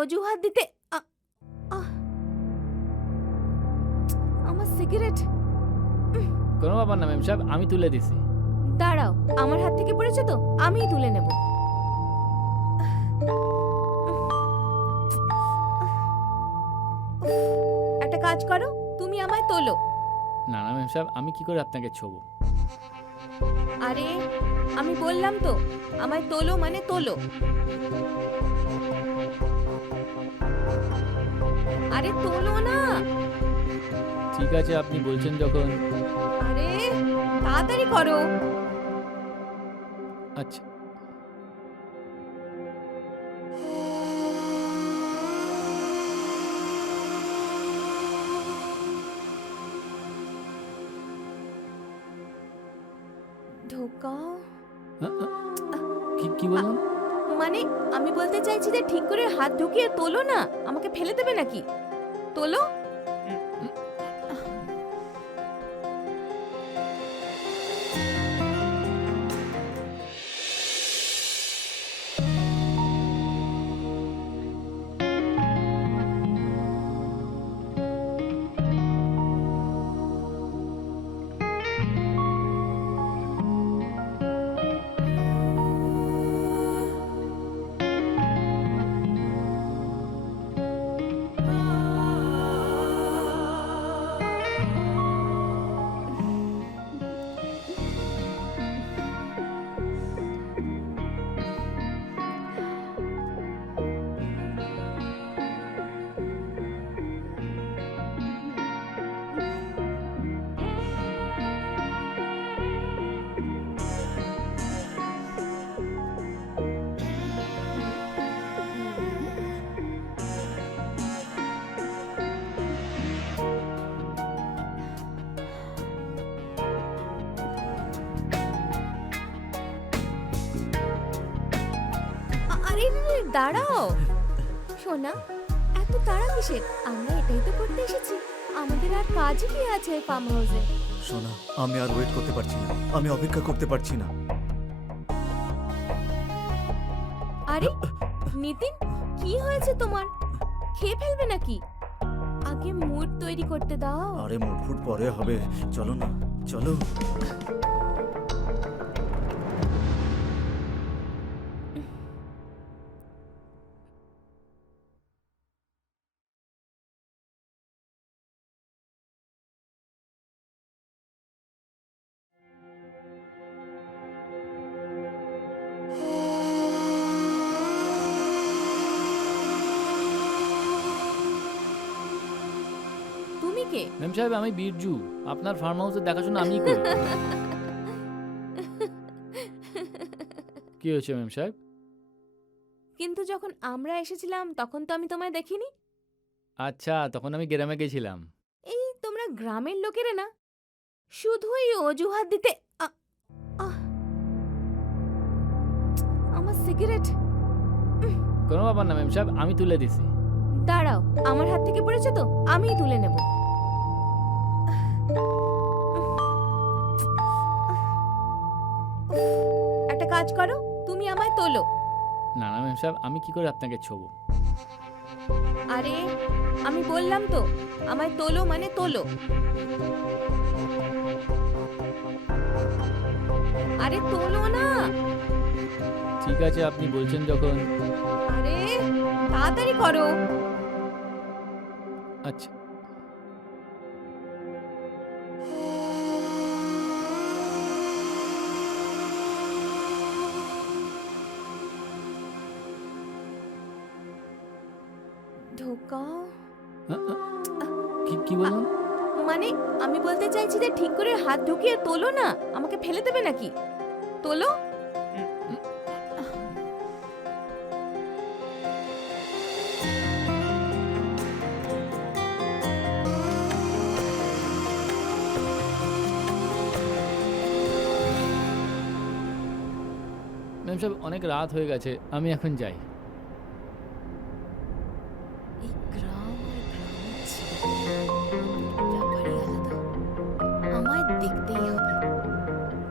অজুহাত দিতে আহ, আমার সিগারেট। কোনো ব্যাপার না ম্যাম সাহেব, আমি তুলে দিছি। দাঁড়াও, আমার হাত থেকে পড়েছে তো, আমিই তুলে নেব। একটা কাজ করো, তুমি আমায় তোলো। না না ম্যাম সাহেব, আমি কি করে আপনাকে ছোবো? আরে আমি বললাম তো, আমায় তোলো মানে তোলো। আরে তোলো না। ঠিক আছে, আপনি বলছেন যখন। আরে তাড়াতাড়ি করো। আচ্ছা। ঢোকাও। কি কি বলুন? মানে আমি বলতে চাইছি যে ঠিক করে হাত ঢুকিয়ে তোলো না, আমাকে ফেলে দেবে নাকি? তোলো। আরে দাঁড়াও সোনা, এত তাড়া কিসের? আমরা এটাই তো করতে এসেছি, আমাদের আর কাজই কি আছে ফার্ম হাউসে? সোনা, আমি আর ওয়েট করতে পারছি না, আমি অপেক্ষা করতে পারছি না। আরে নিতিন, কি হয়েছে তোমার? খেয়ে ফেলবে নাকি? আগে মুড তৈরি করতে দাও। আরে মুটফুট পরে হবে, চলো না, চলো। তুমি কে? ম্যাম সাহেব, আমি বীরজু, আপনার ফার্ম হাউসের দেখাশোনা আমিই করি। কি হয়েছে ম্যাম সাহেব? কিন্তু যখন আমরা এসেছিলাম তখন তো আমি তোমায় দেখিনি। আচ্ছা, তখন আমি গ্রামে গেছিলাম। এই তোমরা গ্রামের লোকেরা না, শুধুই অজুহাত দিতে আহ, আমার সিগারেট। কোনো ব্যাপার না ম্যাম সাহেব, আমি তুলে দিছি। দাঁড়াও, আমার হাত থেকে পড়েছে তো, আমিই তুলে নেব। একটা কাজ করো, তুমি আমায় তোলো। না না ম্যাম সাহেব, আমি কি করে আপনাকে ছোবো? আরে আমি বললাম তো, আমায় তোলো মানে তোলো। আরে তোলো না। ঠিক আছে, আপনি বলছেন যখন। আরে তাড়াতাড়ি করো। আচ্ছা। ঢোকাও। কি কি বলুন? মানে আমি বলতে চাইছি যে ঠিক করে হাত ঢুকিয়ে তোলো না, আমাকে ফেলে দেবে নাকি? তোলো। ম্যাম সাহেব, অনেক রাত হয়ে গেছে, আমি এখন যাই। এই গ্রাম আর গ্রামের ব্যাপারই আলাদা, আমায় দেখতেই হবে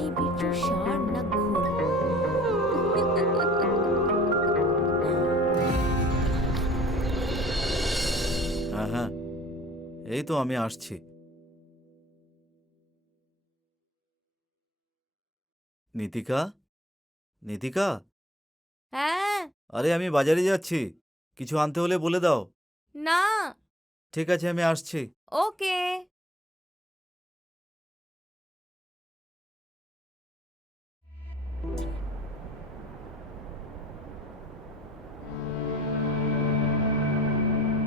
এই বিরজু ষাঁড় না ঘোড়া। হ্যাঁ, এই তো আমি আসছি। নিতিকা, নিতিকা, হ্যাঁ। আরে আমি বাজারে যাচ্ছি, কিছু আনতে হলে বলে দাও। না। ঠিক আছে, আমি আসছি। ওকে।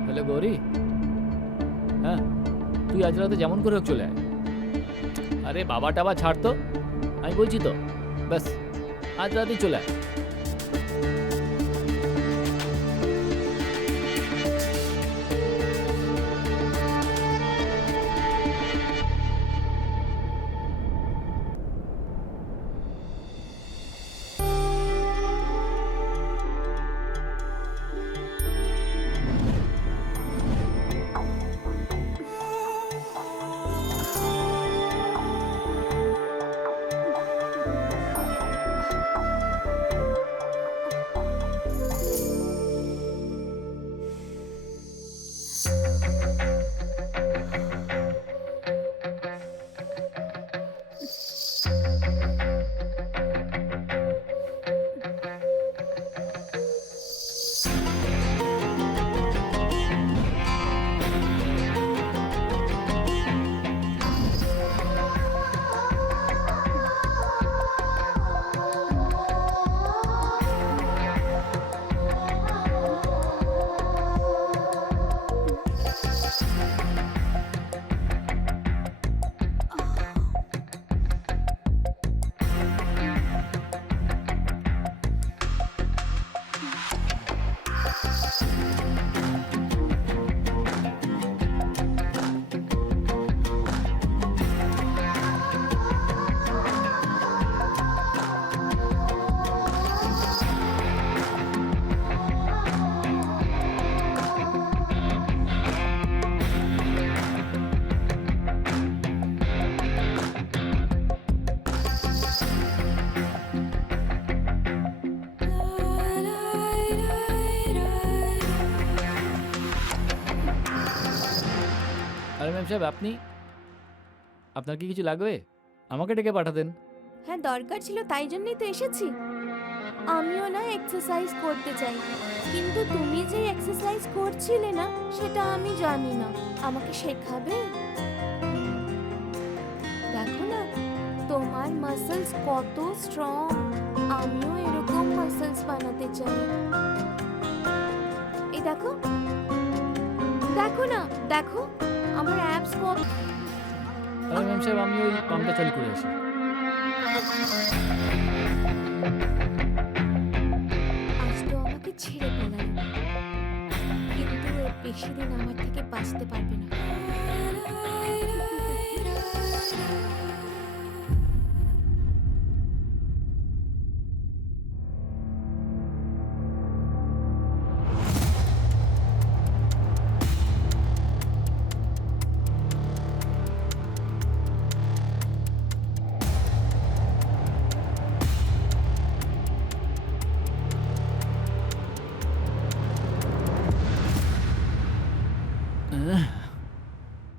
হ্যালো গৌরী, হ্যাঁ তুই আজ রাতে যেমন করে হোক চলে আয়। আরে বাবা টাবা ছাড় তো, আমি বলছি তো, ব্যাস আজ রাতেই চলে আয়। আরে ম্যাম সাহেব, আপনি, আপনার কি কিছু লাগবে? আমাকে ডেকে পাঠাতেন। হ্যাঁ, দরকার ছিল, তাই জন্যই তো এসেছি। আমিও না এক্সারসাইজ করতে চাই, কিন্তু তুমি যে এক্সারসাইজ করছিলে না সেটা আমি জানি না, আমাকে শেখাবে? দেখো না, তোমার মাসলস কত স্ট্রং, আমিও এরকম মাসলস বানাতে চাই। এই দেখো, দেখো না, দেখো আমার অ্যাবস কত। আরে ম্যাম সাহেব, আমি ওই পাম্পটা চালু করে আসি। আজ তো আমাকে ছেড়ে পালালো, কিন্তু এর বেশি দিন আমার থেকে বাঁচতে পারবে না।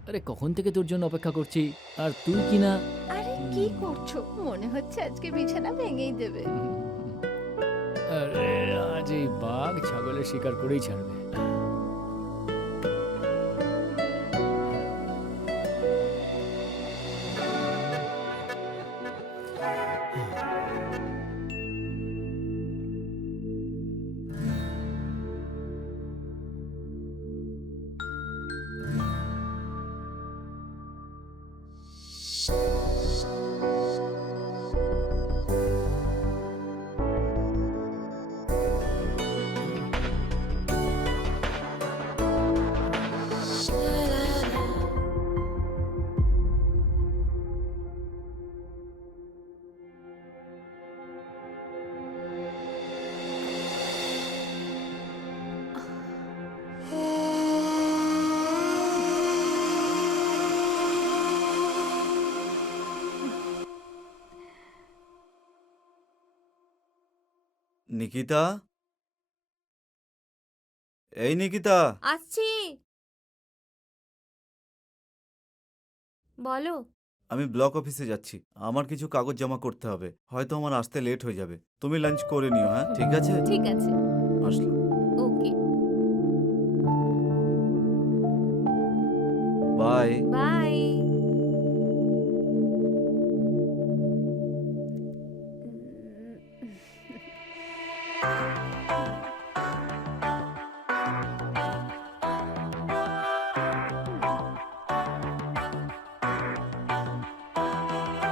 আরে কখন থেকে তোর জন্য অপেক্ষা করছি, আর তুই কি না। আরে কি করছো? মনে হচ্ছে আজকে বিছানা ভেঙেই দেবে। আরে আজ এই বাঘ ছাগলের শিকার করেই ছাড়বে। নিকিতা, এই নিকিতা। আসছি। বলো। আমি ব্লক অফিসে যাচ্ছি, আমার কিছু কাগজ জমা করতে হবে, হয়তো আমার আসতে লেট হয়ে যাবে। তুমি লাঞ্চ করে নিও, হ্যাঁ ঠিক আছে? ঠিক আছে, আসলাম। ওকে, বাই। বাই।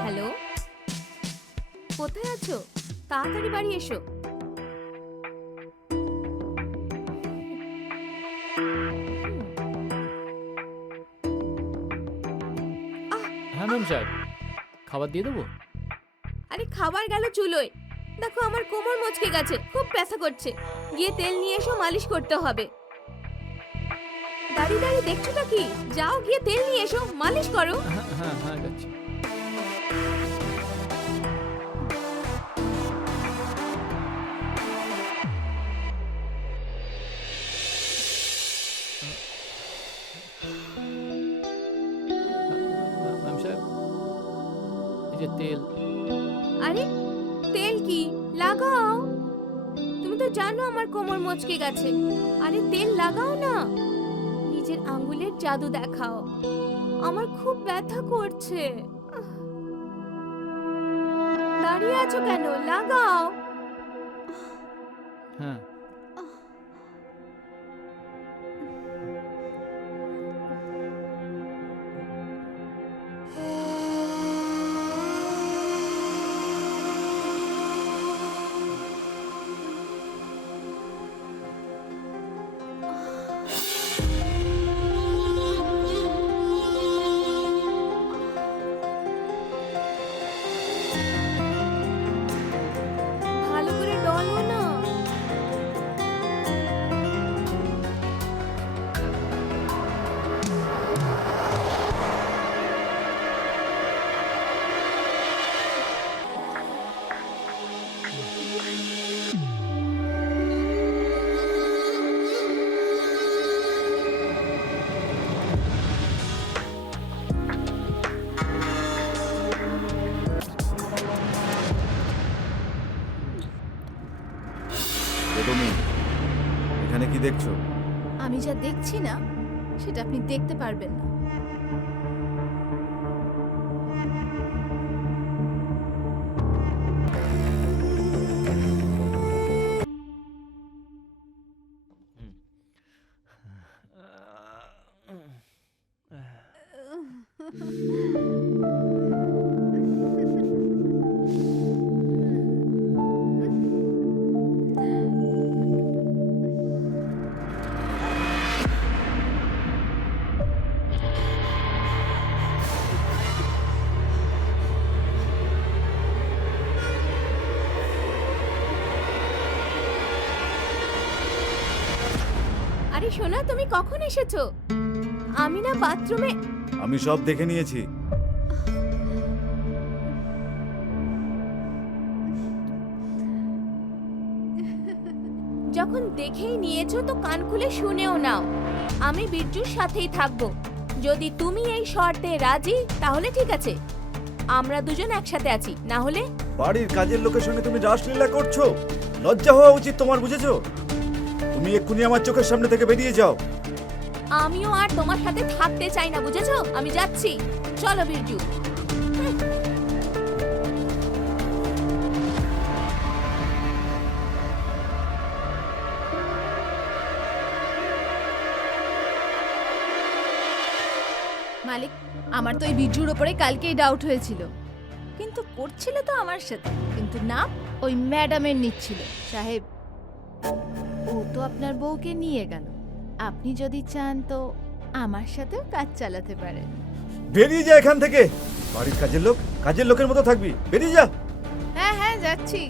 হ্যালো, কোথায় আছো? তাড়াতাড়ি বাড়ি এসো। হ্যাঁ ম্যাম সাহেব, খাবার দিয়ে দেবো? আরে খাবার গেল চুলোয়। দেখো আমার কোমর মচকে গেছে, খুব ব্যথা করছে। গিয়ে তেল নিয়ে এসো, মালিশ করতে হবে। দাঁড়িয়ে দাঁড়িয়ে দেখছোটা কি? যাও গিয়ে তেল নিয়ে এসো, মালিশ করো। হ্যাঁ হ্যাঁ হ্যাঁ, যাচ্ছি। ম্যাম সাহেব, এই যে তেল। আরে তেল কি? লাগাও। তুমি তো জানো আমার কোমর মচকে গেছে। আরে তেল লাগাও না, নিজের আঙ্গুলের জাদু দেখাও। আমার খুব ব্যথা করছে। দাঁড়িয়ে আছো কেন? লাগাও। হ্যাঁ, ভালো করে ডলো না। তুমি এখানে কি দেখছো? আমি যা দেখছি না সেটা আপনি দেখতে পারবেন না। আরে সোনা, তুমি কখন এসেছো? আমি না বাথরুমে। আমি সব দেখে নিয়েছি। যখন দেখেই নিয়েছো তো কান খুলে শুনেও নাও। আমি বিরজুর সাথেই থাকবো। যদি তুমি এই শর্তে রাজি তাহলে ঠিক আছে, আমরা দুজন একসাথে আছি। না হলে বাড়ির কাজের লোকের সঙ্গে তুমি রাসলীলা করছো? লজ্জা হওয়া উচিত তোমার, বুঝেছো? তুমি এক্ষুনি আমার চোখের সামনে থেকে বেরিয়ে যাও। আমিও আর তোমার সাথে থাকতে চাই না, বুঝেছো? আমি যাচ্ছি, চলো বিরজু। মালিক, আমার তো এই বিজুর ওপরে কালকেই ডাউট হয়েছিল, কিন্তু করছিল তো আমার সাথে, কিন্তু না, ওই ম্যাডামের নিচ্ছিল। সাহেব, ও তো আপনার বউকে নিয়ে গেল। আপনি যদি চান তো আমার সাথেও কাজ চালাতে পারেন। বেরিয়ে যা এখান থেকে। বাড়ির কাজের লোক, কাজের লোকের মতো থাকবি। বেরিয়ে যা। হ্যাঁ হ্যাঁ, যাচ্ছি।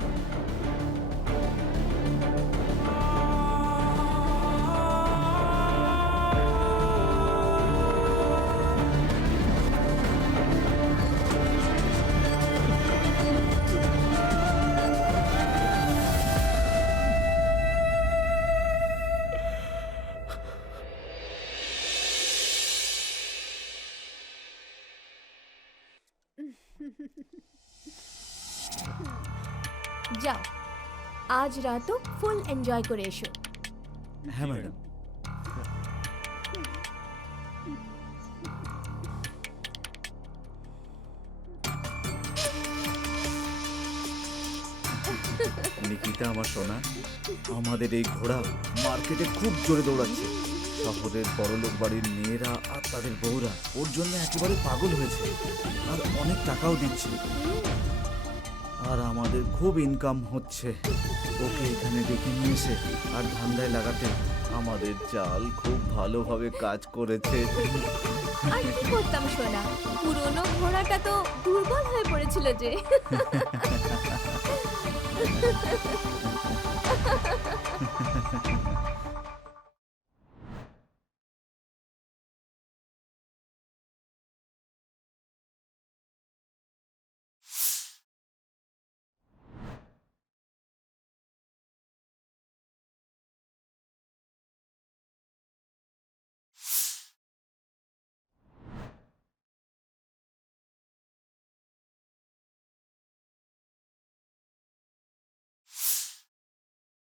যাও, আজ রাতও ফুল এনজয় করে এসো। হ্যাঁ ম্যাডাম। নিকিতা আমার সোনা, আমাদের এই ঘোড়া মার্কেটে খুব জোরে দৌড়াচ্ছে। শহরের বড়লোক বাড়ির মেয়েরা আর তাদের বউরা ওর জন্য একেবারে পাগল হয়েছে, আর অনেক টাকাও দিচ্ছে। আর আমাদের খুব ইনকাম হচ্ছে। ওকে এখানে ডেকে নিয়ে এসে আর ধান্দায় লাগাতে আমাদের চাল খুব ভালোভাবে কাজ করেছে। আর কি করতাম সোনা, পুরনো ঘোড়াটা তো দুর্বল হয়ে পড়েছিল যে।